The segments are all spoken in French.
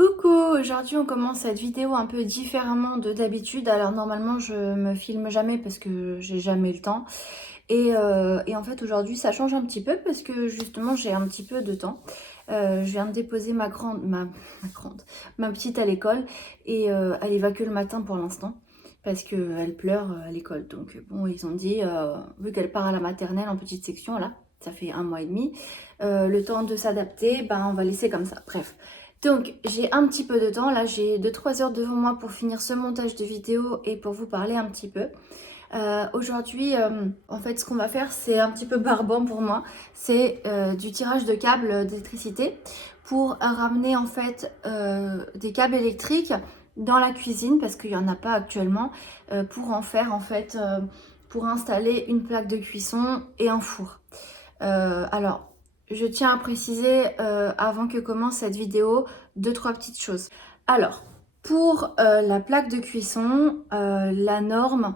Coucou, aujourd'hui on commence cette vidéo un peu différemment de d'habitude. Alors normalement je me filme jamais parce que j'ai jamais le temps. Et en fait aujourd'hui ça change un petit peu parce que justement j'ai un petit peu de temps. Je viens de déposer ma petite à l'école et elle y va que le matin pour l'instant parce qu'elle pleure à l'école. Donc bon, ils ont dit, vu qu'elle part à la maternelle en petite section là, ça fait 1 mois et demi, le temps de s'adapter, ben on va laisser comme ça. Bref. Donc j'ai un petit peu de temps, là j'ai 2-3 heures devant moi pour finir ce montage de vidéo et pour vous parler un petit peu. Aujourd'hui, en fait, ce qu'on va faire, c'est un petit peu barbant pour moi. C'est du tirage de câbles d'électricité pour ramener en fait des câbles électriques dans la cuisine parce qu'il n'y en a pas actuellement pour en faire en fait pour installer une plaque de cuisson et un four. Alors, je tiens à préciser avant que commence cette vidéo 2-3 petites choses. Alors, pour la plaque de cuisson, la norme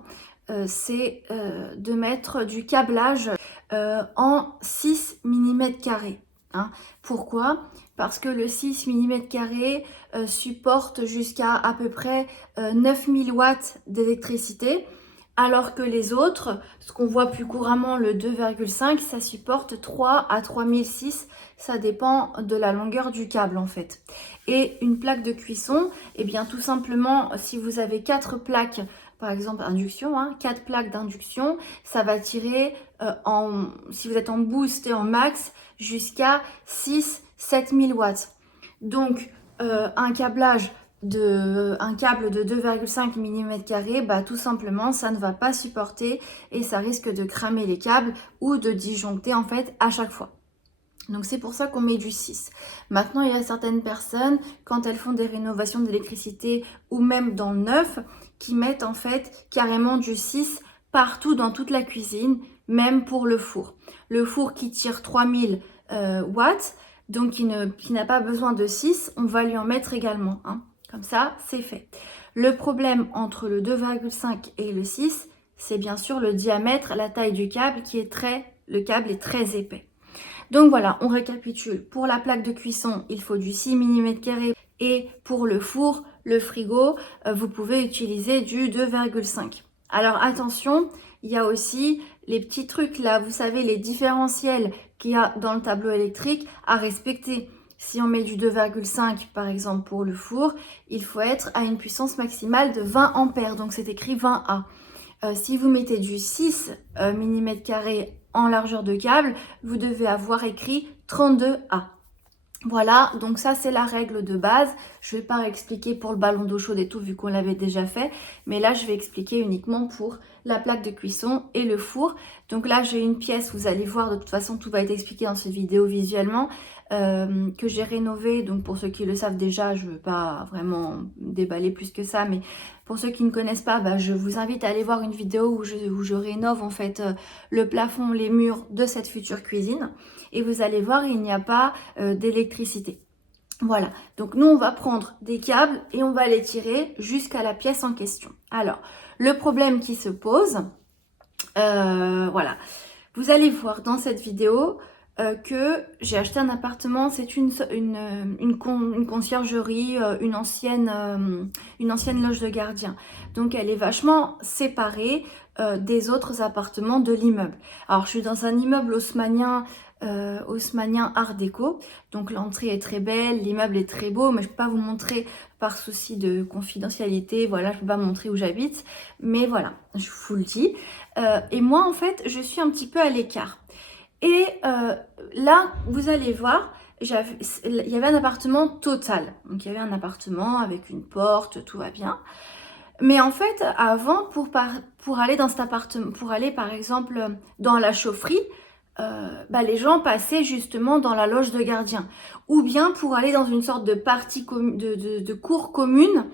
c'est de mettre du câblage en 6 mm². Hein. Pourquoi? Parce que le 6 mm² supporte jusqu'à à peu près 9000 watts d'électricité, alors que les autres, ce qu'on voit plus couramment, le 2,5, ça supporte 3 à 3006, ça dépend de la longueur du câble en fait. Et une plaque de cuisson, eh bien tout simplement, si vous avez 4 plaques, par exemple induction, 4 plaques d'induction, ça va tirer si vous êtes en boost et en max, jusqu'à 6-7000 watts. Donc un câble de 2,5 mm², bah, tout simplement ça ne va pas supporter et ça risque de cramer les câbles ou de disjoncter en fait à chaque fois. Donc c'est pour ça qu'on met du 6. Maintenant, il y a certaines personnes, quand elles font des rénovations d'électricité ou même dans le neuf, qui mettent en fait carrément du 6 partout dans toute la cuisine, même pour le four. Le four qui tire 3000 watts, donc qui n'a pas besoin de 6, on va lui en mettre également. Hein. Comme ça, c'est fait. Le problème entre le 2,5 et le 6, c'est bien sûr le diamètre, la taille du câble le câble est très épais. Donc voilà, on récapitule. Pour la plaque de cuisson, il faut du 6 mm² et pour le four, le frigo, vous pouvez utiliser du 2,5. Alors attention, il y a aussi les petits trucs là, vous savez, les différentiels qu'il y a dans le tableau électrique à respecter. Si on met du 2,5 par exemple pour le four, il faut être à une puissance maximale de 20 ampères, donc c'est écrit 20 A. Si vous mettez du 6 mm² en largeur de câble, vous devez avoir écrit 32 A. Voilà, donc ça c'est la règle de base. Je ne vais pas expliquer pour le ballon d'eau chaude et tout vu qu'on l'avait déjà fait, mais là je vais expliquer uniquement pour la plaque de cuisson et le four. Donc là j'ai une pièce, vous allez voir, de toute façon tout va être expliqué dans cette vidéo visuellement, que j'ai rénové. Donc pour ceux qui le savent déjà, je ne veux pas vraiment déballer plus que ça, mais pour ceux qui ne connaissent pas, bah, je vous invite à aller voir une vidéo où je rénove en fait le plafond, les murs de cette future cuisine. Et vous allez voir, il n'y a pas d'électricité. Voilà, donc nous on va prendre des câbles et on va les tirer jusqu'à la pièce en question. Alors, le problème qui se pose, voilà, vous allez voir dans cette vidéo que j'ai acheté un appartement, c'est une conciergerie, une ancienne loge de gardien. Donc elle est vachement séparée des autres appartements de l'immeuble. Alors je suis dans un immeuble haussmannien art déco, donc l'entrée est très belle, l'immeuble est très beau, mais je ne peux pas vous montrer par souci de confidentialité, voilà, je ne peux pas montrer où j'habite, mais voilà, je vous le dis. Et moi en fait je suis un petit peu à l'écart. Et là, vous allez voir, il y avait un appartement total. Donc il y avait un appartement avec une porte, tout va bien. Mais en fait, avant, pour aller dans cet appartement, pour aller par exemple dans la chaufferie, les gens passaient justement dans la loge de gardien. Ou bien pour aller dans une sorte de partie de cour commune,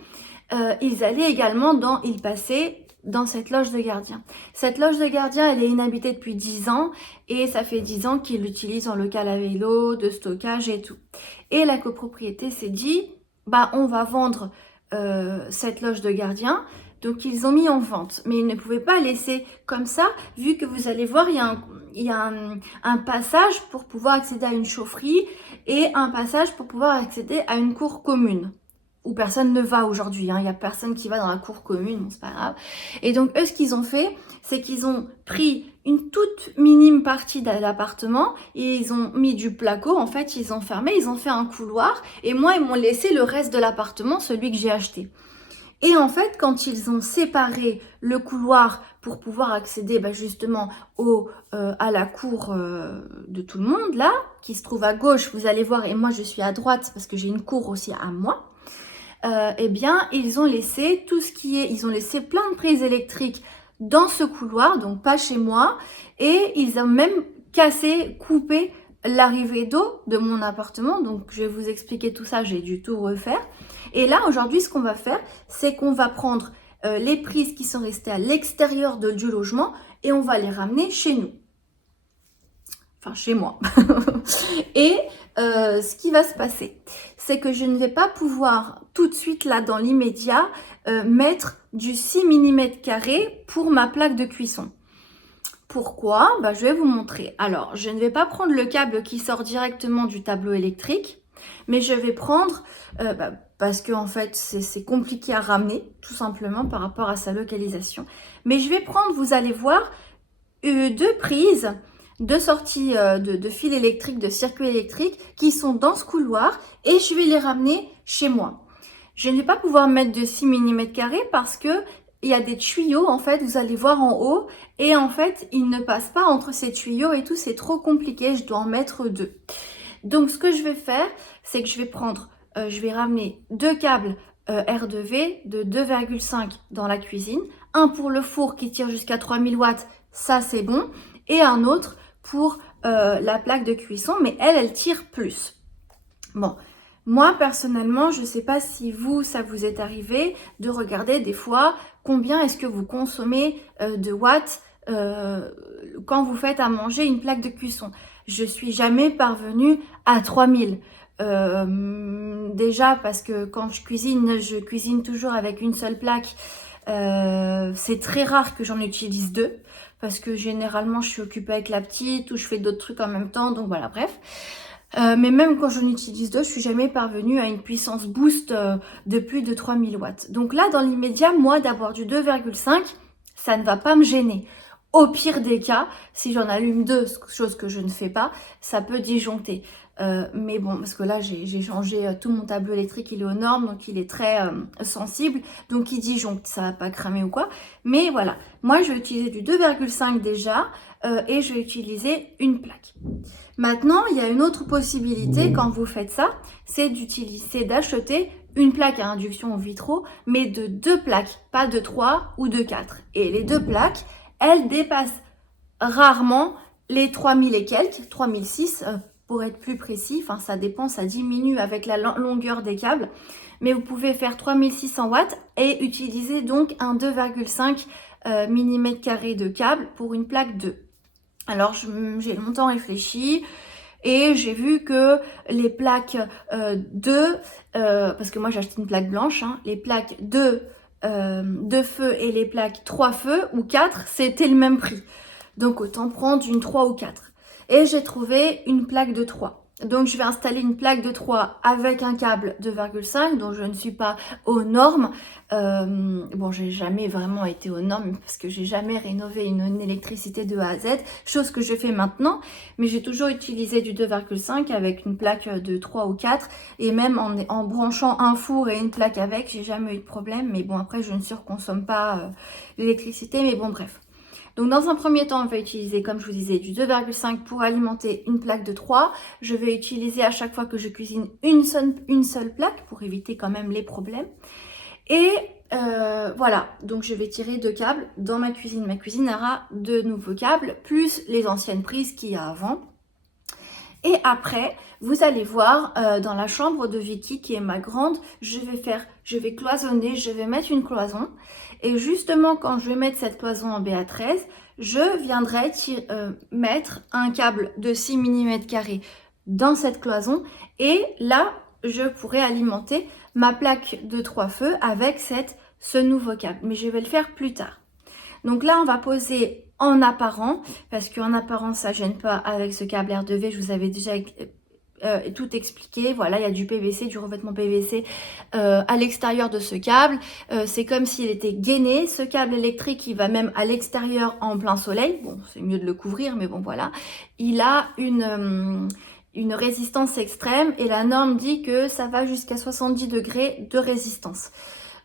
ils passaient dans cette loge de gardien. Cette loge de gardien, elle est inhabitée depuis 10 ans et ça fait 10 ans qu'ils l'utilisent en local à vélo, de stockage et tout. Et la copropriété s'est dit, on va vendre cette loge de gardien. Donc ils ont mis en vente, mais ils ne pouvaient pas laisser comme ça, vu que vous allez voir, il y a un passage pour pouvoir accéder à une chaufferie et un passage pour pouvoir accéder à une cour commune. où personne ne va aujourd'hui, hein. Il n'y a personne qui va dans la cour commune, bon, c'est pas grave. Et donc eux, ce qu'ils ont fait, c'est qu'ils ont pris une toute minime partie de l'appartement et ils ont mis du placo, en fait, ils ont fermé, ils ont fait un couloir et moi, ils m'ont laissé le reste de l'appartement, celui que j'ai acheté. Et en fait, quand ils ont séparé le couloir pour pouvoir accéder justement à la cour de tout le monde, là, qui se trouve à gauche, vous allez voir, et moi je suis à droite parce que j'ai une cour aussi à moi, eh bien, ils ont laissé tout ce qui est, ils ont laissé plein de prises électriques dans ce couloir, donc pas chez moi, et ils ont même cassé, coupé l'arrivée d'eau de mon appartement. Donc je vais vous expliquer tout ça, j'ai dû tout refaire. Et là, aujourd'hui, ce qu'on va faire, c'est qu'on va prendre les prises qui sont restées à l'extérieur du logement et on va les ramener chez nous. Enfin, chez moi. Et ce qui va se passer, c'est que je ne vais pas pouvoir tout de suite, là, dans l'immédiat, mettre du 6 mm² pour ma plaque de cuisson. Pourquoi? Je vais vous montrer. Alors, je ne vais pas prendre le câble qui sort directement du tableau électrique, mais je vais prendre, parce que en fait, c'est compliqué à ramener, tout simplement, par rapport à sa localisation. Mais je vais prendre, vous allez voir, deux prises de sortie de fil électrique, de circuit électrique, qui sont dans ce couloir, et je vais les ramener chez moi. Je ne vais pas pouvoir mettre de 6 mm² parce que il y a des tuyaux, en fait, vous allez voir en haut, et en fait, ils ne passent pas entre ces tuyaux et tout, c'est trop compliqué, je dois en mettre deux. Donc, ce que je vais faire, c'est que je vais prendre, je vais ramener deux câbles R2V de 2,5 dans la cuisine, un pour le four qui tire jusqu'à 3000 watts, ça c'est bon, et un autre pour la plaque de cuisson, mais elle tire plus. Bon. Moi, personnellement, je ne sais pas si vous, ça vous est arrivé de regarder des fois combien est-ce que vous consommez de watts quand vous faites à manger une plaque de cuisson. Je suis jamais parvenue à 3000. Déjà parce que quand je cuisine toujours avec une seule plaque. C'est très rare que j'en utilise deux parce que généralement je suis occupée avec la petite ou je fais d'autres trucs en même temps, donc voilà, bref. Mais même quand j'en utilise deux, je suis jamais parvenue à une puissance boost de plus de 3000 watts. Donc là, dans l'immédiat, moi, d'avoir du 2,5, ça ne va pas me gêner. Au pire des cas, si j'en allume deux, chose que je ne fais pas, ça peut disjoncter. Mais bon, parce que là, j'ai changé tout mon tableau électrique, il est aux normes, donc il est très sensible, donc il disjoncte, ça va pas cramer ou quoi. Mais voilà, moi, je vais utiliser du 2,5 déjà, et je vais utiliser une plaque. Maintenant, il y a une autre possibilité quand vous faites ça, c'est d'acheter une plaque à induction au vitraux, mais de deux plaques, pas de 3 ou de 4. Et les deux plaques, elles dépassent rarement les 3000 et quelques, 3006 pour être plus précis. Enfin, ça dépend, ça diminue avec la longueur des câbles. Mais vous pouvez faire 3600 watts et utiliser donc un 2,5 mm² de câble pour une plaque 2. Alors, j'ai longtemps réfléchi et j'ai vu que les plaques 2, parce que moi j'ai acheté une plaque blanche, hein, les plaques 2 feux et les plaques 3 feux ou 4, c'était le même prix. Donc, autant prendre une 3 ou 4. Et j'ai trouvé une plaque de 3. Donc, je vais installer une plaque de 3 avec un câble 2,5, dont je ne suis pas aux normes. Bon, j'ai jamais vraiment été aux normes parce que j'ai jamais rénové une électricité de A à Z, chose que je fais maintenant. Mais j'ai toujours utilisé du 2,5 avec une plaque de 3 ou 4. Et même en branchant un four et une plaque avec, j'ai jamais eu de problème. Mais bon, après, je ne surconsomme pas l'électricité. Mais bon, bref. Donc dans un premier temps, on va utiliser, comme je vous disais, du 2,5 pour alimenter une plaque de 3. Je vais utiliser à chaque fois que je cuisine une seule plaque pour éviter quand même les problèmes. Et voilà, donc je vais tirer deux câbles dans ma cuisine. Ma cuisine aura de nouveaux câbles, plus les anciennes prises qu'il y a avant. Et après, vous allez voir, dans la chambre de Vicky, qui est ma grande, je vais cloisonner, je vais mettre une cloison. Et justement, quand je vais mettre cette cloison en BA13, je viendrai mettre un câble de 6 mm² dans cette cloison. Et là, je pourrai alimenter ma plaque de 3 feux avec ce nouveau câble. Mais je vais le faire plus tard. Donc là, on va poser en apparent, parce qu'en apparent, ça ne gêne pas avec ce câble R2V. Je vous avais déjà et tout expliqué. Voilà, il y a du PVC, du revêtement PVC à l'extérieur de ce câble. C'est comme s'il était gainé. Ce câble électrique, il va même à l'extérieur en plein soleil. Bon, c'est mieux de le couvrir, mais bon, voilà. Il a une résistance extrême et la norme dit que ça va jusqu'à 70 degrés de résistance.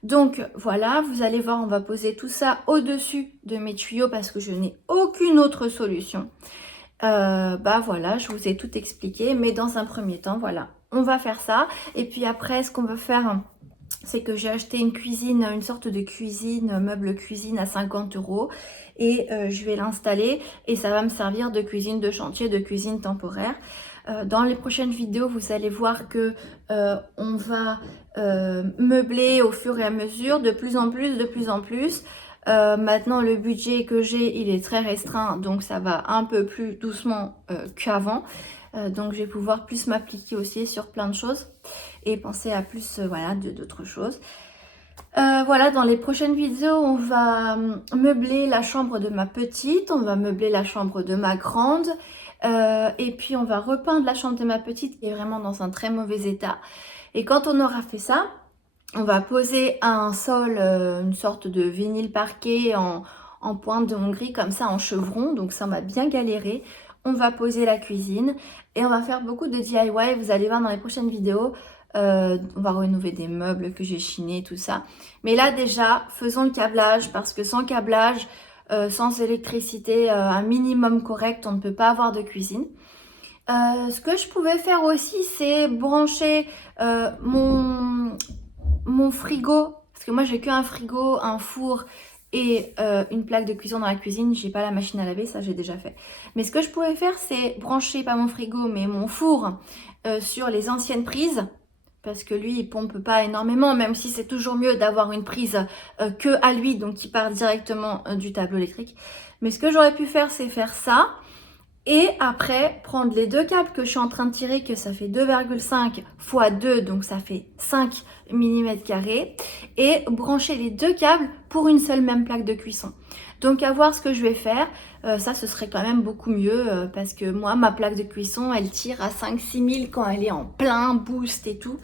Donc voilà, vous allez voir, on va poser tout ça au-dessus de mes tuyaux parce que je n'ai aucune autre solution. Bah voilà, je vous ai tout expliqué, mais dans un premier temps, voilà, on va faire ça. Et puis après, ce qu'on va faire, c'est que j'ai acheté une cuisine, une sorte de cuisine, meuble cuisine à 50 € et je vais l'installer et ça va me servir de cuisine de chantier, de cuisine temporaire. Dans les prochaines vidéos, vous allez voir que on va meubler au fur et à mesure, de plus en plus, de plus en plus. Maintenant, le budget que j'ai, il est très restreint, donc ça va un peu plus doucement qu'avant. Donc, je vais pouvoir plus m'appliquer aussi sur plein de choses et penser à plus voilà, d'autres choses. Voilà, dans les prochaines vidéos, on va meubler la chambre de ma petite, on va meubler la chambre de ma grande, et puis on va repeindre la chambre de ma petite qui est vraiment dans un très mauvais état. Et quand on aura fait ça, on va poser un sol, une sorte de vinyle parquet en pointe de Hongrie, comme ça en chevron, donc ça on va bien galérer. On va poser la cuisine et on va faire beaucoup de DIY, vous allez voir dans les prochaines vidéos. On va rénover des meubles que j'ai chinés, tout ça. Mais là déjà, faisons le câblage parce que sans câblage, sans électricité, un minimum correct, on ne peut pas avoir de cuisine. Ce que je pouvais faire aussi, c'est brancher mon frigo, parce que moi j'ai qu'un frigo, un four et une plaque de cuisson dans la cuisine. J'ai pas la machine à laver, ça j'ai déjà fait. Mais ce que je pouvais faire, c'est brancher pas mon frigo, mais mon four sur les anciennes prises. Parce que lui, il pompe pas énormément, même si c'est toujours mieux d'avoir une prise que à lui, donc qui part directement du tableau électrique. Mais ce que j'aurais pu faire, c'est faire ça. Et après, prendre les deux câbles que je suis en train de tirer, que ça fait 2,5 x 2, donc ça fait 5 mm², et brancher les deux câbles pour une seule même plaque de cuisson. Donc à voir ce que je vais faire, ça ce serait quand même beaucoup mieux, parce que moi, ma plaque de cuisson, elle tire à 5-6 000 quand elle est en plein boost et tout.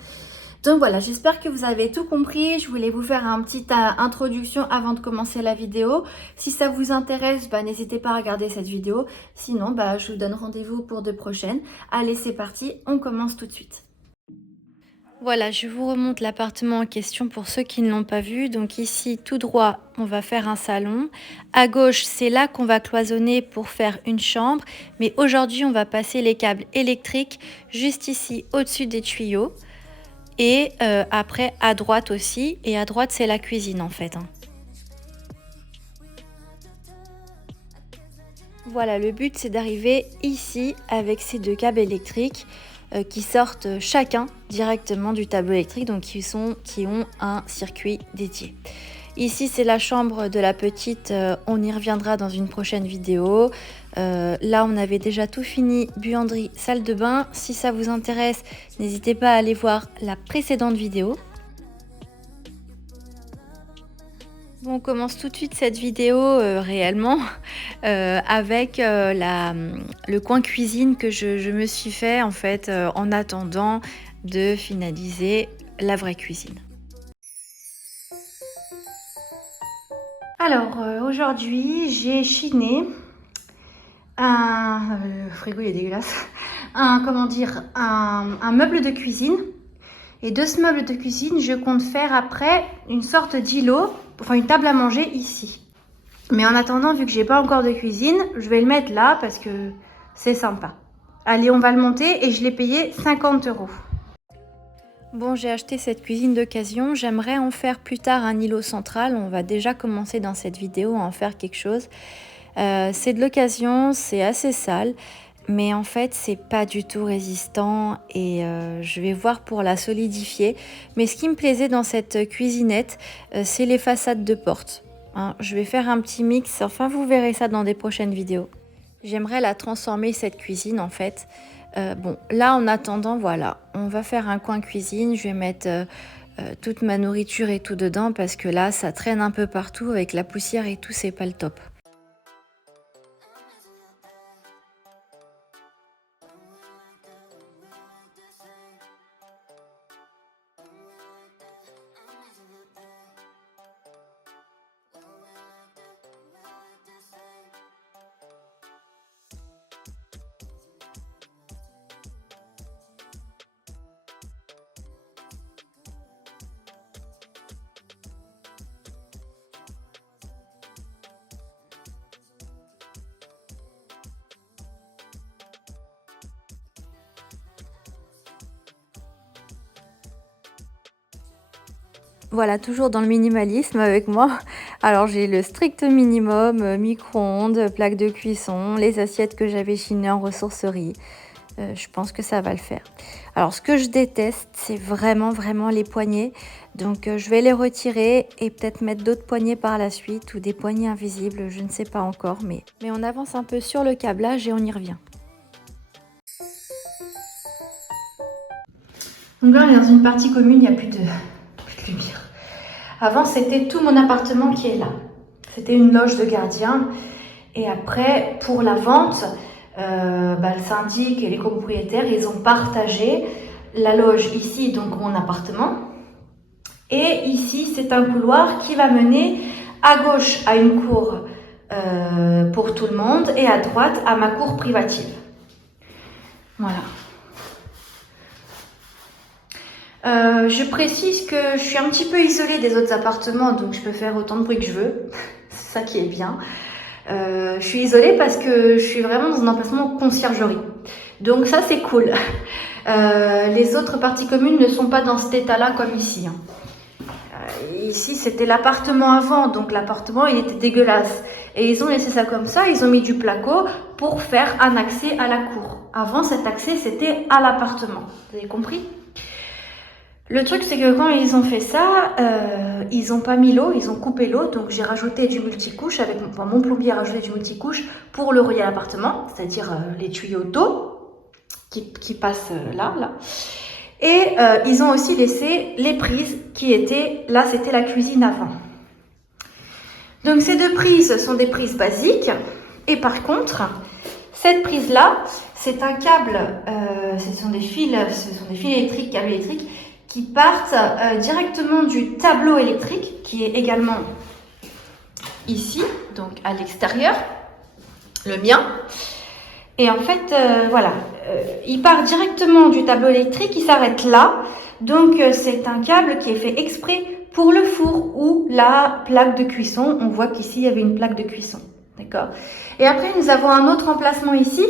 Donc voilà, j'espère que vous avez tout compris. Je voulais vous faire une petite introduction avant de commencer la vidéo. Si ça vous intéresse, bah, n'hésitez pas à regarder cette vidéo. Sinon, bah, je vous donne rendez-vous pour de prochaines. Allez, c'est parti, on commence tout de suite. Voilà, je vous remonte l'appartement en question pour ceux qui ne l'ont pas vu. Donc ici, tout droit, on va faire un salon. À gauche, c'est là qu'on va cloisonner pour faire une chambre. Mais aujourd'hui, on va passer les câbles électriques juste ici, au-dessus des tuyaux. Et après, à droite aussi. Et à droite, c'est la cuisine en fait. Voilà, le but, c'est d'arriver ici avec ces deux câbles électriques qui sortent chacun directement du tableau électrique, donc qui ont un circuit dédié. Ici, c'est la chambre de la petite, on y reviendra dans une prochaine vidéo. Là, on avait déjà tout fini, buanderie, salle de bain. Si ça vous intéresse, n'hésitez pas à aller voir la précédente vidéo. Bon, on commence tout de suite cette vidéo réellement avec le coin cuisine que je me suis fait en fait en attendant de finaliser la vraie cuisine. Alors aujourd'hui j'ai chiné le frigo il est dégueulasse, un meuble de cuisine. Et de ce meuble de cuisine, je compte faire après une sorte d'îlot, enfin une table à manger ici. Mais en attendant, vu que j'ai pas encore de cuisine, je vais le mettre là parce que c'est sympa. Allez, on va le monter et je l'ai payé 50 €. Bon, j'ai acheté cette cuisine d'occasion. J'aimerais en faire plus tard un îlot central. On va déjà commencer dans cette vidéo à en faire quelque chose. C'est de l'occasion, c'est assez sale. Mais en fait, c'est pas du tout résistant et je vais voir pour la solidifier. Mais ce qui me plaisait dans cette cuisinette, c'est les façades de porte. Hein, je vais faire un petit mix, enfin vous verrez ça dans des prochaines vidéos. J'aimerais la transformer cette cuisine en fait. Bon, là en attendant, voilà, on va faire un coin cuisine. Je vais mettre toute ma nourriture et tout dedans parce que là, ça traîne un peu partout avec la poussière et tout, c'est pas le top. Voilà, toujours dans le minimalisme avec moi. Alors j'ai le strict minimum, micro-ondes, plaque de cuisson, les assiettes que j'avais chinées en ressourcerie. Je pense que ça va le faire. Alors ce que je déteste, c'est vraiment les poignées. Donc je vais les retirer et peut-être mettre d'autres poignées par la suite ou des poignées invisibles, je ne sais pas encore. Mais on avance un peu sur le câblage et on y revient. Donc là on est dans une partie commune, il n'y a plus de lumière. Avant c'était tout mon appartement qui est là. C'était une loge de gardien. Et après, pour la vente, le syndic et les copropriétaires, ils ont partagé la loge ici, donc mon appartement. Et ici, c'est un couloir qui va mener à gauche à une cour pour tout le monde et à droite à ma cour privative. Voilà. Je précise que je suis un petit peu isolée des autres appartements, donc je peux faire autant de bruit que je veux. C'est ça qui est bien. Je suis isolée parce que je suis vraiment dans un emplacement conciergerie. Donc ça, c'est cool. Les autres parties communes ne sont pas dans cet état-là comme ici. Ici, c'était l'appartement avant, donc l'appartement, il était dégueulasse. Et ils ont laissé ça comme ça, ils ont mis du placo pour faire un accès à la cour. Avant, cet accès, c'était à l'appartement. Vous avez compris ? Le truc, c'est que quand ils ont fait ça, ils n'ont pas mis l'eau, ils ont coupé l'eau. Donc, j'ai rajouté du multicouche, mon plombier a rajouté du multicouche pour le relier à l'appartement, c'est-à-dire les tuyaux d'eau qui passent là. Et ils ont aussi laissé les prises qui étaient, là c'était la cuisine avant. Donc ces deux prises sont des prises basiques. Et par contre, cette prise-là, c'est un câble, ce sont des fils électriques, câbles électriques, qui partent directement du tableau électrique, qui est également ici, donc à l'extérieur, le mien. Et en fait, il part directement du tableau électrique, il s'arrête là. Donc, c'est un câble qui est fait exprès pour le four ou la plaque de cuisson. On voit qu'ici, il y avait une plaque de cuisson. D'accord ? Et après, nous avons un autre emplacement ici.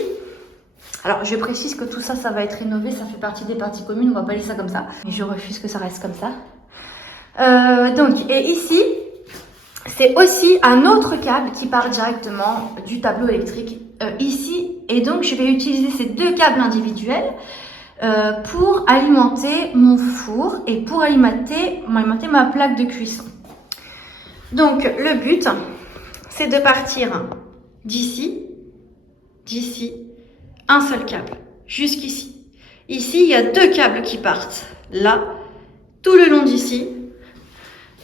Alors, je précise que tout ça, ça va être rénové. Ça fait partie des parties communes. On va pas laisser ça comme ça. Mais je refuse que ça reste comme ça. Et ici, c'est aussi un autre câble qui part directement du tableau électrique ici. Et donc, je vais utiliser ces deux câbles individuels pour alimenter mon four et pour alimenter ma plaque de cuisson. Donc, le but, c'est de partir d'ici, un seul câble, jusqu'ici. Ici, il y a deux câbles qui partent là, tout le long d'ici.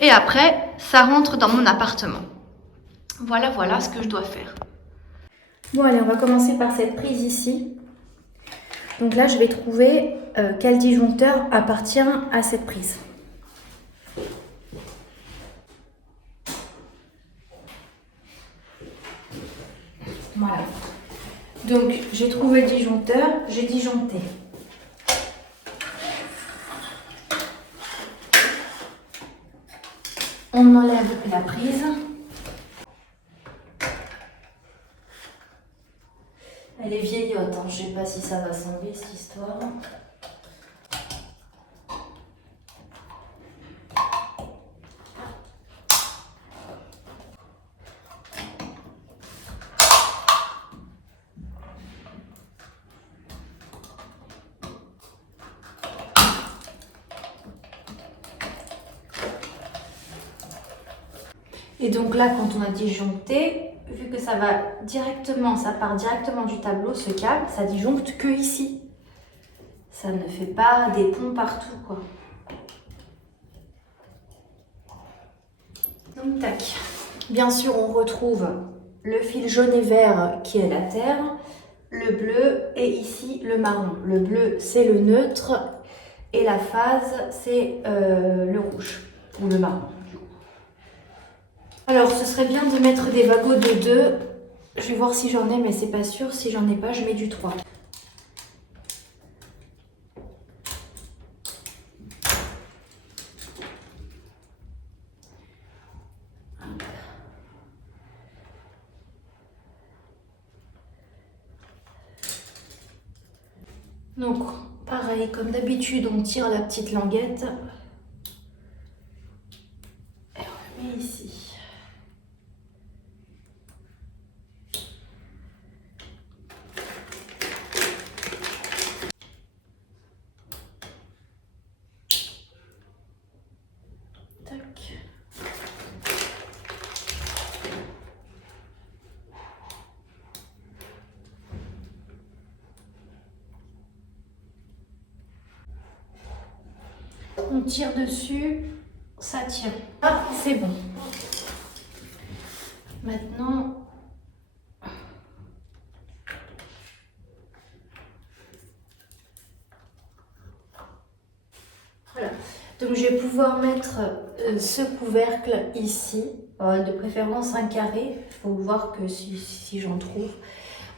Et après, ça rentre dans mon appartement. Voilà ce que je dois faire. Bon, allez, on va commencer par cette prise ici. Donc là, je vais trouver quel disjoncteur appartient à cette prise. Voilà. Donc, j'ai trouvé le disjoncteur, j'ai disjoncté. On enlève la prise. Elle est vieillotte, hein. Je ne sais pas si ça va s'enlever cette histoire. Et donc là, quand on a disjoncté, vu que ça part directement du tableau, ce câble, ça disjoncte que ici. Ça ne fait pas des ponts partout, quoi. Donc tac. Bien sûr, on retrouve le fil jaune et vert qui est la terre, le bleu et ici le marron. Le bleu, c'est le neutre et la phase, c'est le rouge ou le marron. Alors, ce serait bien de mettre des vagots de 2. Je vais voir si j'en ai, mais c'est pas sûr. Si j'en ai pas, je mets du 3. Donc, pareil, comme d'habitude, on tire la petite languette. On tire dessus, ça tient. Ah, c'est bon. Maintenant, voilà. Donc je vais pouvoir mettre ce couvercle ici, de préférence un carré. Il faut voir que si j'en trouve,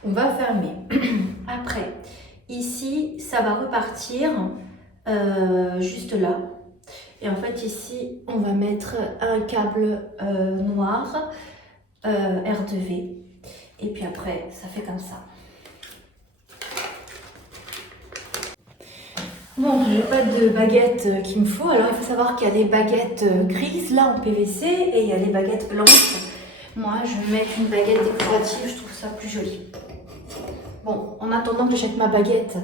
on va fermer. Après, ici, ça va repartir juste là. Et en fait, ici, on va mettre un câble noir R2V. Et puis après, ça fait comme ça. Bon, j'ai pas de baguette qu'il me faut. Alors, il faut savoir qu'il y a des baguettes grises, là, en PVC, et il y a des baguettes blanches. Moi, je vais mettre une baguette décorative, je trouve ça plus joli. Bon, en attendant que j'achète ma baguette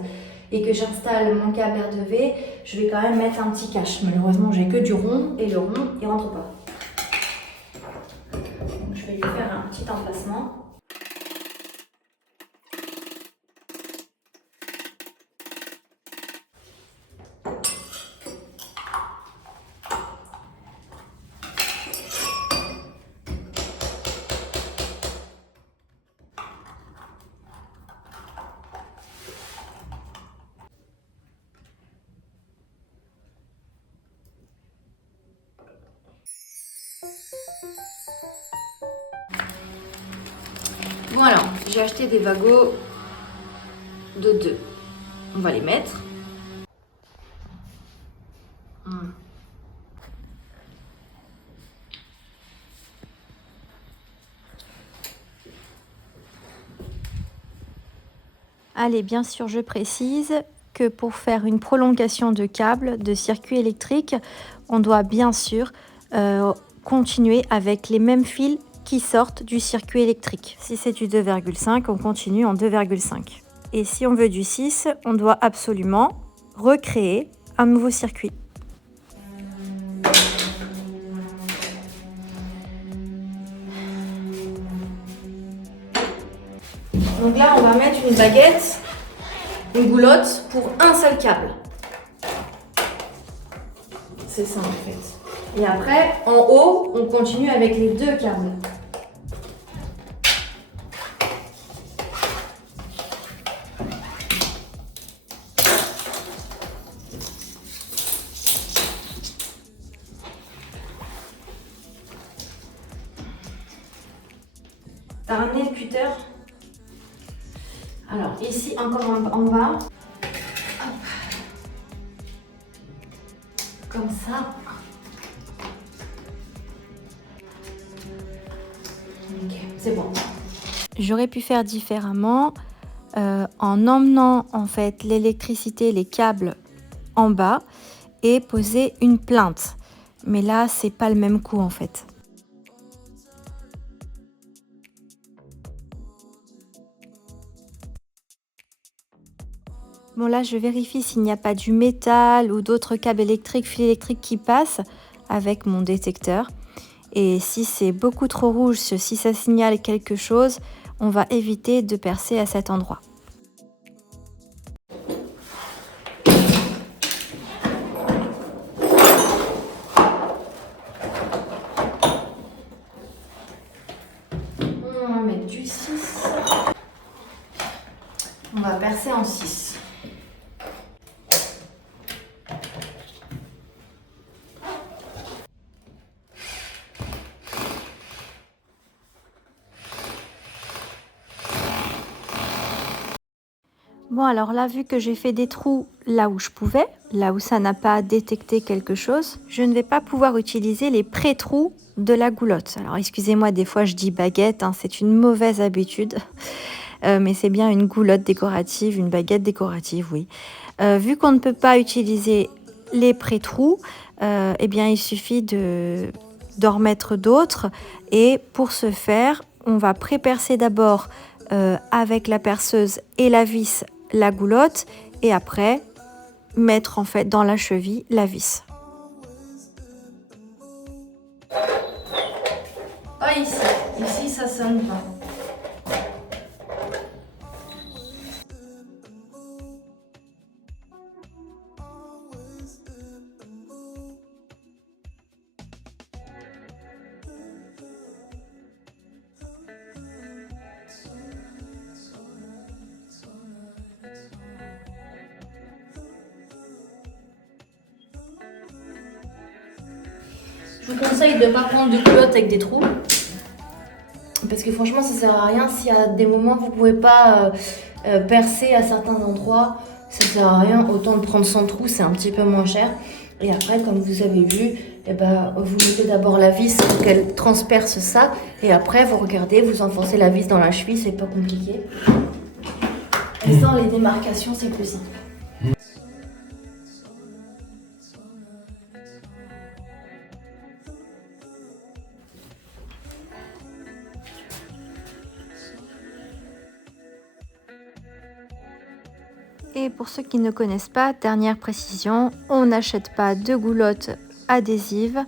et que j'installe mon câble R2V, je vais quand même mettre un petit cache. Malheureusement, j'ai que du rond, et le rond, il rentre pas. Donc, je vais lui faire un petit emplacement. Bon alors, j'ai acheté des Wago de 2. On va les mettre. Allez, bien sûr, je précise que pour faire une prolongation de câble, de circuit électrique, on doit bien sûr continuer avec les mêmes fils qui sortent du circuit électrique. Si c'est du 2,5, on continue en 2,5. Et si on veut du 6, on doit absolument recréer un nouveau circuit. Donc là, on va mettre une baguette, une goulotte pour un seul câble. C'est ça en fait. Et après, en haut, on continue avec les 2 câbles. T'as ramené le cutter? Alors ici, encore en bas. Hop. Comme ça. Ok, c'est bon. J'aurais pu faire différemment en emmenant en fait l'électricité, les câbles en bas et poser une plinthe. Mais là, c'est pas le même coup en fait. Bon là, je vérifie s'il n'y a pas du métal ou d'autres câbles électriques, fils électriques qui passent avec mon détecteur. Et si c'est beaucoup trop rouge, si ça signale quelque chose, on va éviter de percer à cet endroit. On va mettre du 6. On va percer en 6. Bon alors là, vu que j'ai fait des trous là où je pouvais, là où ça n'a pas détecté quelque chose, je ne vais pas pouvoir utiliser les pré-trous de la goulotte. Alors excusez-moi, des fois je dis baguette, hein, c'est une mauvaise habitude, mais c'est bien une goulotte décorative, une baguette décorative, oui. Vu qu'on ne peut pas utiliser les pré-trous, eh bien il suffit d'en remettre d'autres, et pour ce faire, on va pré-percer d'abord avec la perceuse et la vis la goulotte, et après mettre en fait dans la cheville la vis. Pas ici ça sonne pas. Je vous conseille de ne pas prendre de culottes avec des trous. Parce que franchement, ça sert à rien si à des moments vous ne pouvez pas percer à certains endroits. Ça sert à rien, autant de prendre sans trou, c'est un petit peu moins cher. Et après, comme vous avez vu, eh ben, vous mettez d'abord la vis pour qu'elle transperce ça. Et après, vous regardez, vous enfoncez la vis dans la cheville, c'est pas compliqué. Et sans les démarcations, c'est plus simple. Et pour ceux qui ne connaissent pas, dernière précision, on n'achète pas de goulottes adhésives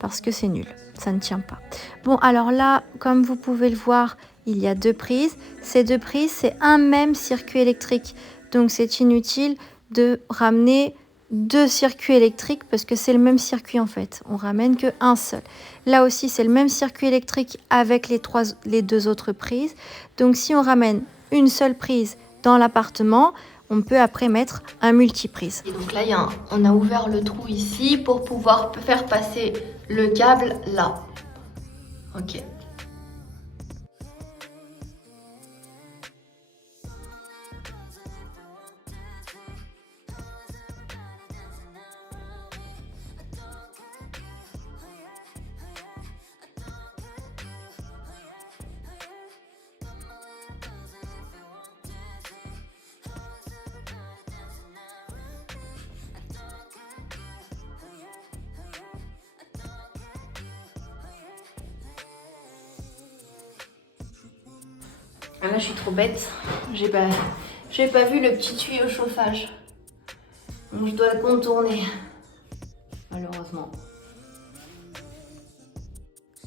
parce que c'est nul, ça ne tient pas. Bon, alors là, comme vous pouvez le voir, il y a 2 prises. Ces 2 prises, c'est un même circuit électrique. Donc c'est inutile de ramener 2 circuits électriques parce que c'est le même circuit en fait. On ramène qu'un seul. Là aussi, c'est le même circuit électrique avec les 2 autres prises. Donc si on ramène une seule prise dans l'appartement, on peut après mettre un multiprise. Et donc là, on a ouvert le trou ici pour pouvoir faire passer le câble là. Ok. Ah là, je suis trop bête. J'ai pas vu le petit tuyau chauffage. Donc je dois le contourner. Malheureusement.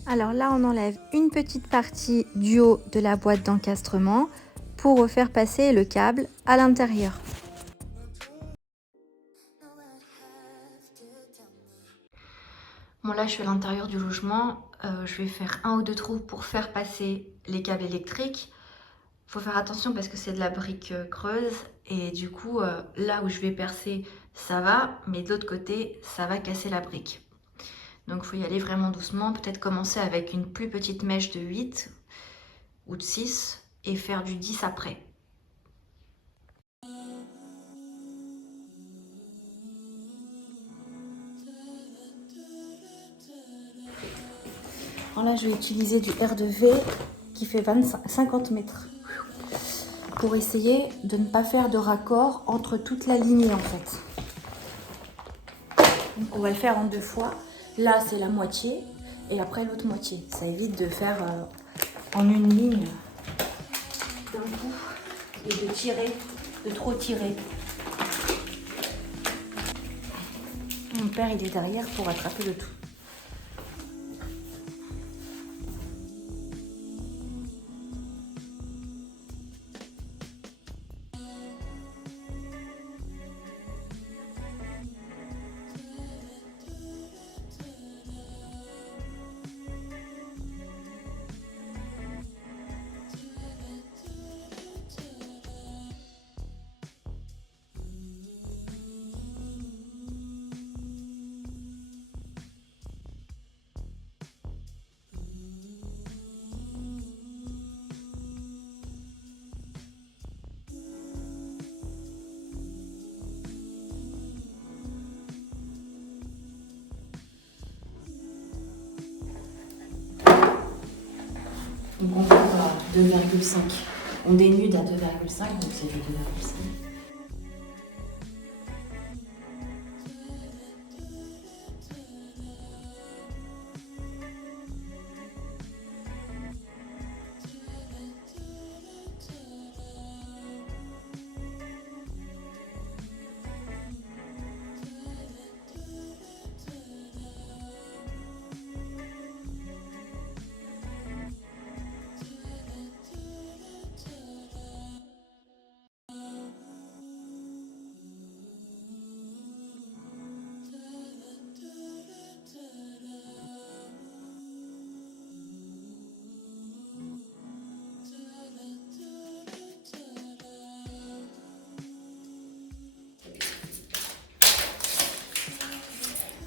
Alors là, on enlève une petite partie du haut de la boîte d'encastrement pour refaire passer le câble à l'intérieur. Bon là, je suis à l'intérieur du logement. Je vais faire 1 ou 2 trous pour faire passer les câbles électriques. Faut faire attention parce que c'est de la brique creuse et du coup là où je vais percer ça va, mais de l'autre côté ça va casser la brique. Donc il faut y aller vraiment doucement, peut-être commencer avec une plus petite mèche de 8 ou de 6 et faire du 10 après. Alors là je vais utiliser du R2V qui fait 50 mètres. Pour essayer de ne pas faire de raccord entre toute la lignée en fait. Donc on va le faire en 2 fois. Là c'est la moitié et après l'autre moitié. Ça évite de faire en une ligne d'un coup et de trop tirer. Mon père il est derrière pour attraper le tout. Donc on part à 2,5. On dénude à 2,5, donc c'est du 2,5.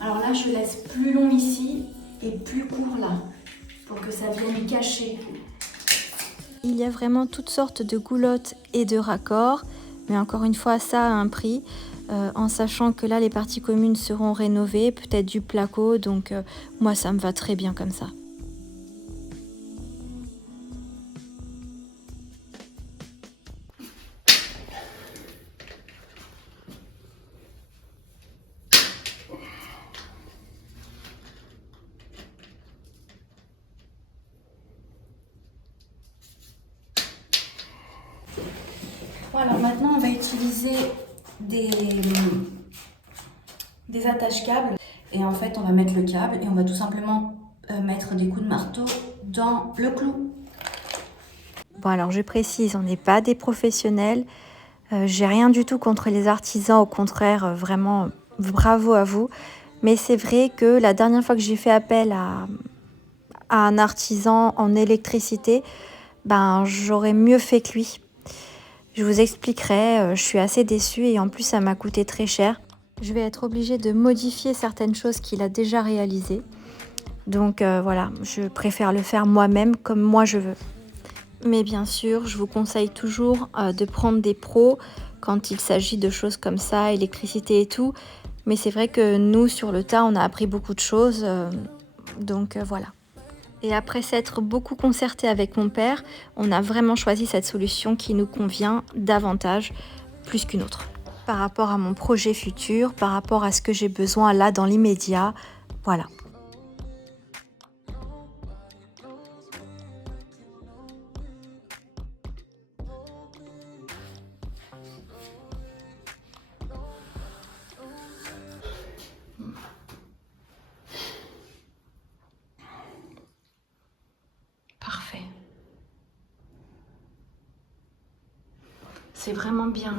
Alors là, je laisse plus long ici est plus court là, pour que ça vienne cacher. Il y a vraiment toutes sortes de goulottes et de raccords, mais encore une fois, ça a un prix, en sachant que là, les parties communes seront rénovées, peut-être du placo, donc moi, ça me va très bien comme ça. Voilà, maintenant on va utiliser des attaches-câbles. Et en fait, on va mettre le câble et on va tout simplement mettre des coups de marteau dans le clou. Bon, alors je précise, on n'est pas des professionnels. J'ai rien du tout contre les artisans, au contraire, vraiment bravo à vous. Mais c'est vrai que la dernière fois que j'ai fait appel à un artisan en électricité, ben j'aurais mieux fait que lui. Je vous expliquerai, je suis assez déçue et en plus ça m'a coûté très cher. Je vais être obligée de modifier certaines choses qu'il a déjà réalisées. Donc voilà, je préfère le faire moi-même comme moi je veux. Mais bien sûr, je vous conseille toujours de prendre des pros quand il s'agit de choses comme ça, électricité et tout. Mais c'est vrai que nous, sur le tas, on a appris beaucoup de choses. Donc voilà. Et après s'être beaucoup concerté avec mon père, on a vraiment choisi cette solution qui nous convient davantage, plus qu'une autre. Par rapport à mon projet futur, par rapport à ce que j'ai besoin là dans l'immédiat, voilà. Parfait. C'est vraiment bien.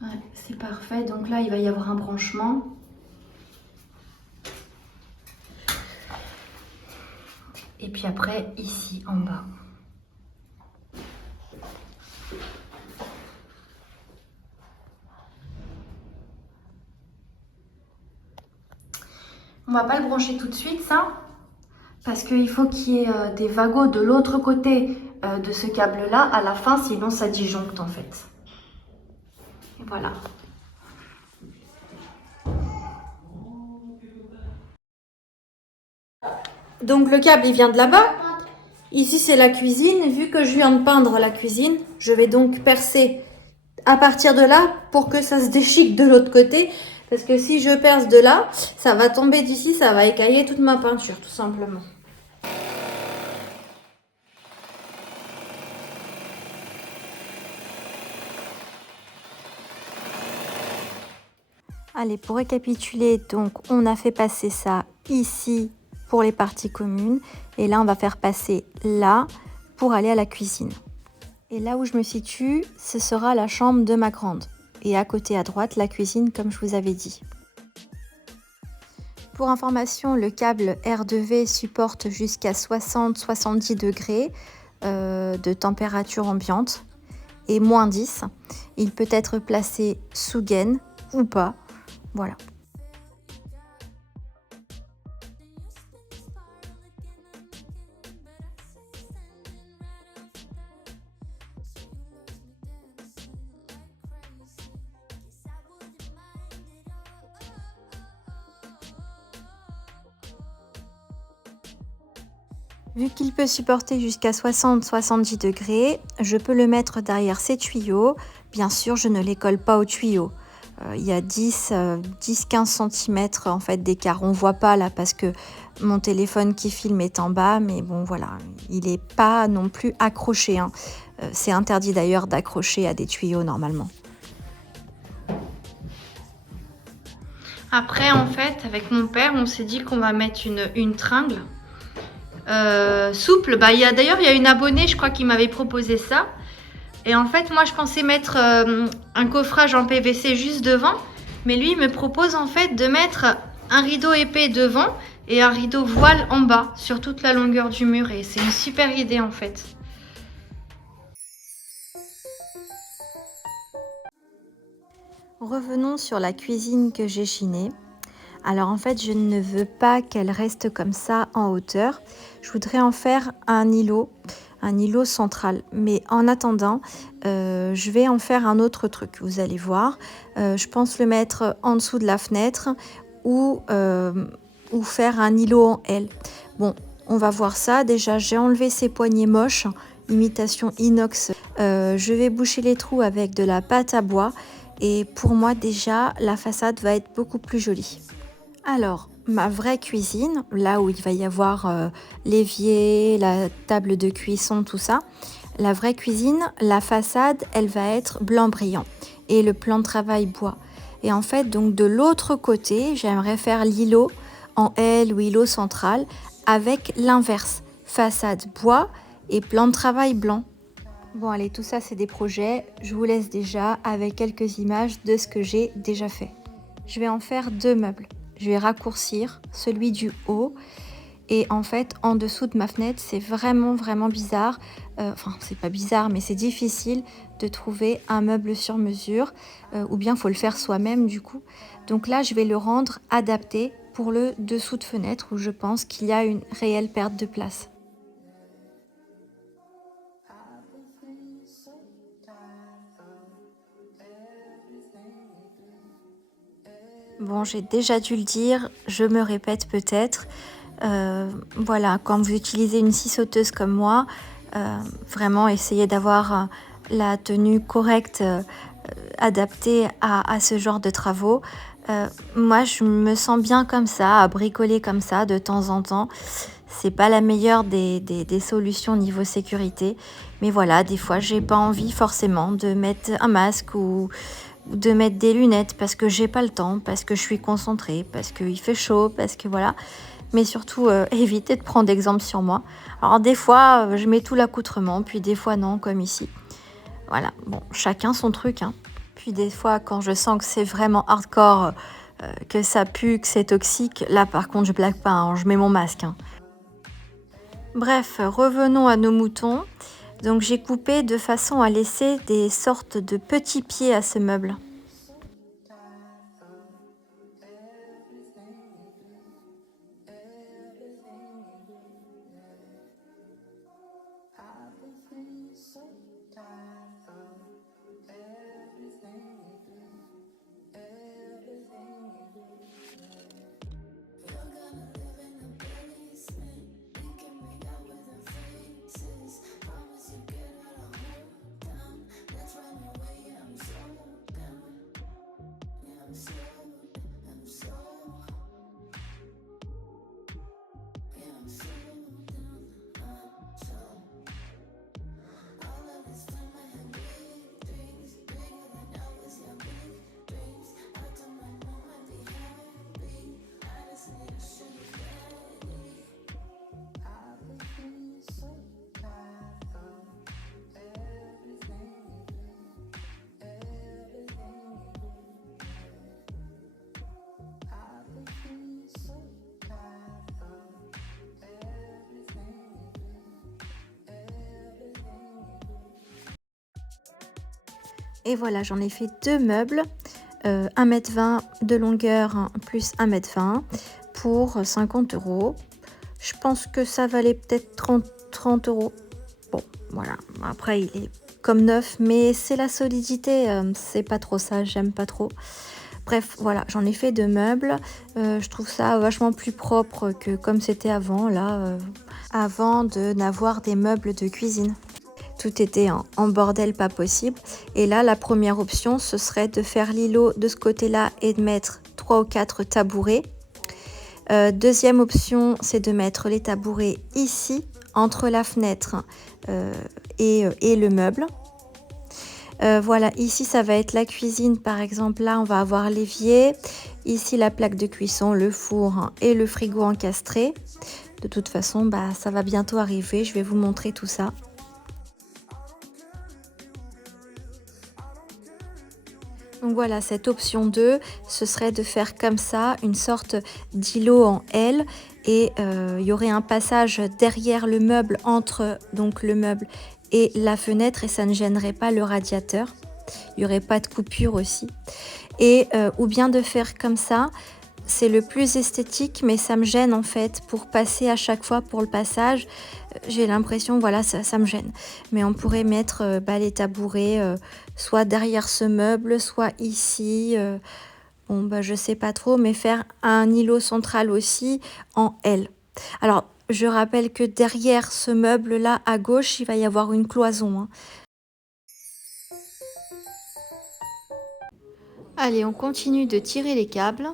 Ouais, c'est parfait. Donc là, il va y avoir un branchement. Et puis après, ici, en bas. On va pas le brancher tout de suite, ça. Parce qu'il faut qu'il y ait des wagons de l'autre côté de ce câble-là à la fin, sinon ça disjoncte en fait. Et voilà. Donc le câble il vient de là-bas. Ici c'est la cuisine. Vu que je viens de peindre la cuisine, je vais donc percer à partir de là pour que ça se déchique de l'autre côté. Parce que si je perce de là, ça va tomber d'ici, ça va écailler toute ma peinture tout simplement. Allez, pour récapituler, donc on a fait passer ça ici pour les parties communes. Et là, on va faire passer là pour aller à la cuisine. Et là où je me situe, ce sera la chambre de ma grande. Et à côté à droite, la cuisine, comme je vous avais dit. Pour information, le câble R2V supporte jusqu'à 60-70 degrés de température ambiante et moins 10. Il peut être placé sous gaine ou pas. Voilà. Vu qu'il peut supporter jusqu'à 60-70 degrés, je peux le mettre derrière ces tuyaux. Bien sûr, je ne les colle pas aux tuyaux. Il y a 10-15 cm en fait d'écart. On ne voit pas là parce que mon téléphone qui filme est en bas, mais bon voilà, il n'est pas non plus accroché, hein. C'est interdit d'ailleurs d'accrocher à des tuyaux normalement. Après, en fait, avec mon père, on s'est dit qu'on va mettre une tringle souple. Bah, d'ailleurs, il y a une abonnée, je crois, qui m'avait proposé ça. Et en fait, moi, je pensais mettre un coffrage en PVC juste devant. Mais lui, il me propose en fait de mettre un rideau épais devant et un rideau voile en bas, sur toute la longueur du mur. Et c'est une super idée, en fait. Revenons sur la cuisine que j'ai chinée. Alors en fait, je ne veux pas qu'elle reste comme ça en hauteur. Je voudrais en faire un îlot central. Mais en attendant, je vais en faire un autre truc, vous allez voir. Je pense le mettre en dessous de la fenêtre ou faire un îlot en L. Bon, on va voir ça. Déjà, j'ai enlevé ces poignées moches, imitation inox. Je vais boucher les trous avec de la pâte à bois. Et pour moi, déjà, la façade va être beaucoup plus jolie. Alors, ma vraie cuisine, là où il va y avoir l'évier, la table de cuisson, tout ça, la vraie cuisine, la façade, elle va être blanc brillant et le plan de travail bois. Et en fait, donc de l'autre côté, j'aimerais faire l'îlot en L ou îlot central avec l'inverse, façade bois et plan de travail blanc. Bon allez, tout ça c'est des projets, je vous laisse déjà avec quelques images de ce que j'ai déjà fait. Je vais en faire 2 meubles. Je vais raccourcir celui du haut et en fait en dessous de ma fenêtre c'est vraiment bizarre, enfin c'est pas bizarre mais c'est difficile de trouver un meuble sur mesure ou bien faut le faire soi-même du coup. Donc là je vais le rendre adapté pour le dessous de fenêtre où je pense qu'il y a une réelle perte de place. Bon, j'ai déjà dû le dire, je me répète peut-être. Voilà, quand vous utilisez une scie sauteuse comme moi, vraiment essayez d'avoir la tenue correcte, adaptée à ce genre de travaux. Moi, je me sens bien comme ça, à bricoler comme ça de temps en temps. C'est pas la meilleure des solutions niveau sécurité. Mais voilà, des fois, j'ai pas envie forcément de mettre un masque ou de mettre des lunettes parce que j'ai pas le temps, parce que je suis concentrée, parce qu'il fait chaud, parce que voilà. Mais surtout, éviter de prendre exemple sur moi. Alors des fois, je mets tout l'accoutrement, puis des fois non, comme ici. Voilà, bon, chacun son truc, hein. Puis des fois, quand je sens que c'est vraiment hardcore, que ça pue, que c'est toxique, là par contre, je blague pas, hein, je mets mon masque, hein. Bref, revenons à nos moutons. Donc j'ai coupé de façon à laisser des sortes de petits pieds à ce meuble. Et voilà, j'en ai fait 2 meubles, 1,20 m de longueur plus 1,20 m pour 50 €. Je pense que ça valait peut-être 30 €. Bon, voilà. Après, il est comme neuf, mais c'est la solidité, c'est pas trop ça, j'aime pas trop. Bref, voilà, j'en ai fait 2 meubles. Je trouve ça vachement plus propre que comme c'était avant, là, avant de n'avoir des meubles de cuisine. Tout était en bordel pas possible. Et là, la première option, ce serait de faire l'îlot de ce côté-là et de mettre 3 ou 4 tabourets. Deuxième option, c'est de mettre les tabourets ici, entre la fenêtre et le meuble. Voilà, ici, ça va être la cuisine, par exemple. Là, on va avoir l'évier. Ici, la plaque de cuisson, le four et le frigo encastré. De toute façon, bah, ça va bientôt arriver. Je vais vous montrer tout ça. Donc voilà, cette option 2, ce serait de faire comme ça, une sorte d'îlot en L. Et il y aurait un passage derrière le meuble, entre donc le meuble et la fenêtre, et ça ne gênerait pas le radiateur. Il n'y aurait pas de coupure aussi. Et ou bien de faire comme ça, c'est le plus esthétique, mais ça me gêne en fait pour passer à chaque fois pour le passage. J'ai l'impression, voilà, ça me gêne. Mais on pourrait mettre les tabourets soit derrière ce meuble, soit ici. Bon, je sais pas trop, mais faire un îlot central aussi en L. Alors, je rappelle que derrière ce meuble-là, à gauche, il va y avoir une cloison, hein. Allez, on continue de tirer les câbles.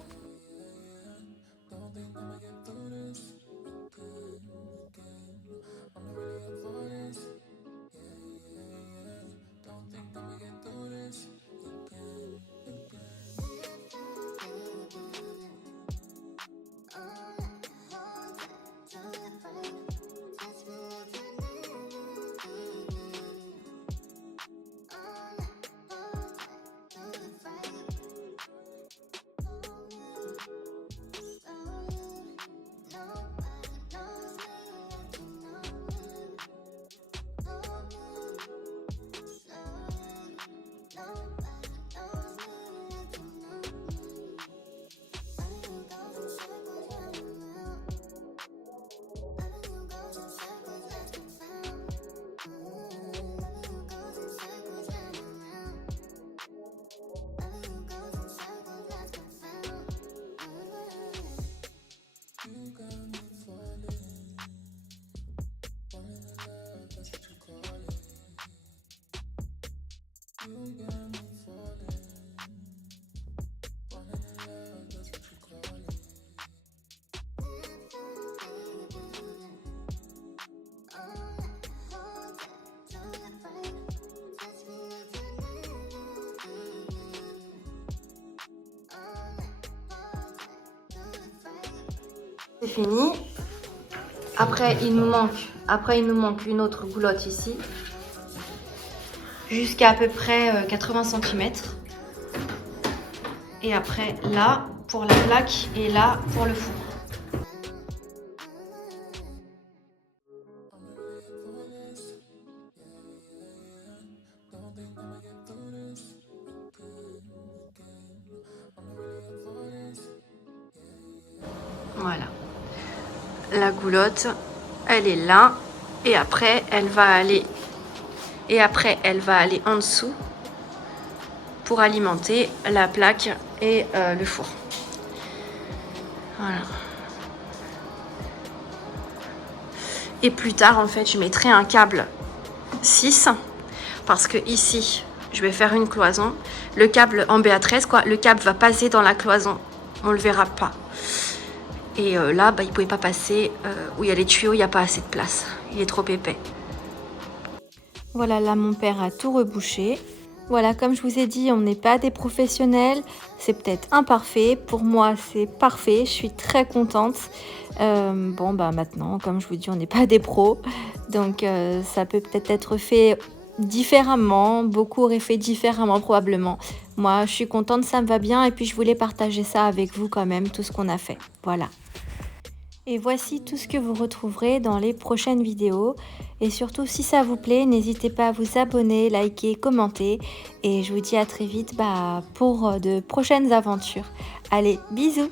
C'est fini. Après il nous manque une autre goulotte ici. Jusqu'à à peu près 80 cm. Et après là pour la plaque et là pour le four. Voilà. La goulotte, elle est là. Et après, elle va aller en dessous pour alimenter la plaque et le four. Voilà. Et plus tard, en fait, je mettrai un câble 6 parce que ici, je vais faire une cloison. Le câble en BA13, quoi, le câble va passer dans la cloison. On le verra pas. Et là, il ne pouvait pas passer où il y a les tuyaux, il n'y a pas assez de place. Il est trop épais. Voilà, là, mon père a tout rebouché. Voilà, comme je vous ai dit, on n'est pas des professionnels. C'est peut-être imparfait. Pour moi, c'est parfait. Je suis très contente. Maintenant, comme je vous dis, on n'est pas des pros. Donc, ça peut peut-être être fait différemment. Beaucoup auraient fait différemment, probablement. Moi, je suis contente, ça me va bien. Et puis, je voulais partager ça avec vous quand même, tout ce qu'on a fait. Voilà. Et voici tout ce que vous retrouverez dans les prochaines vidéos. Et surtout, si ça vous plaît, n'hésitez pas à vous abonner, liker, commenter. Et je vous dis à très vite pour de prochaines aventures. Allez, bisous!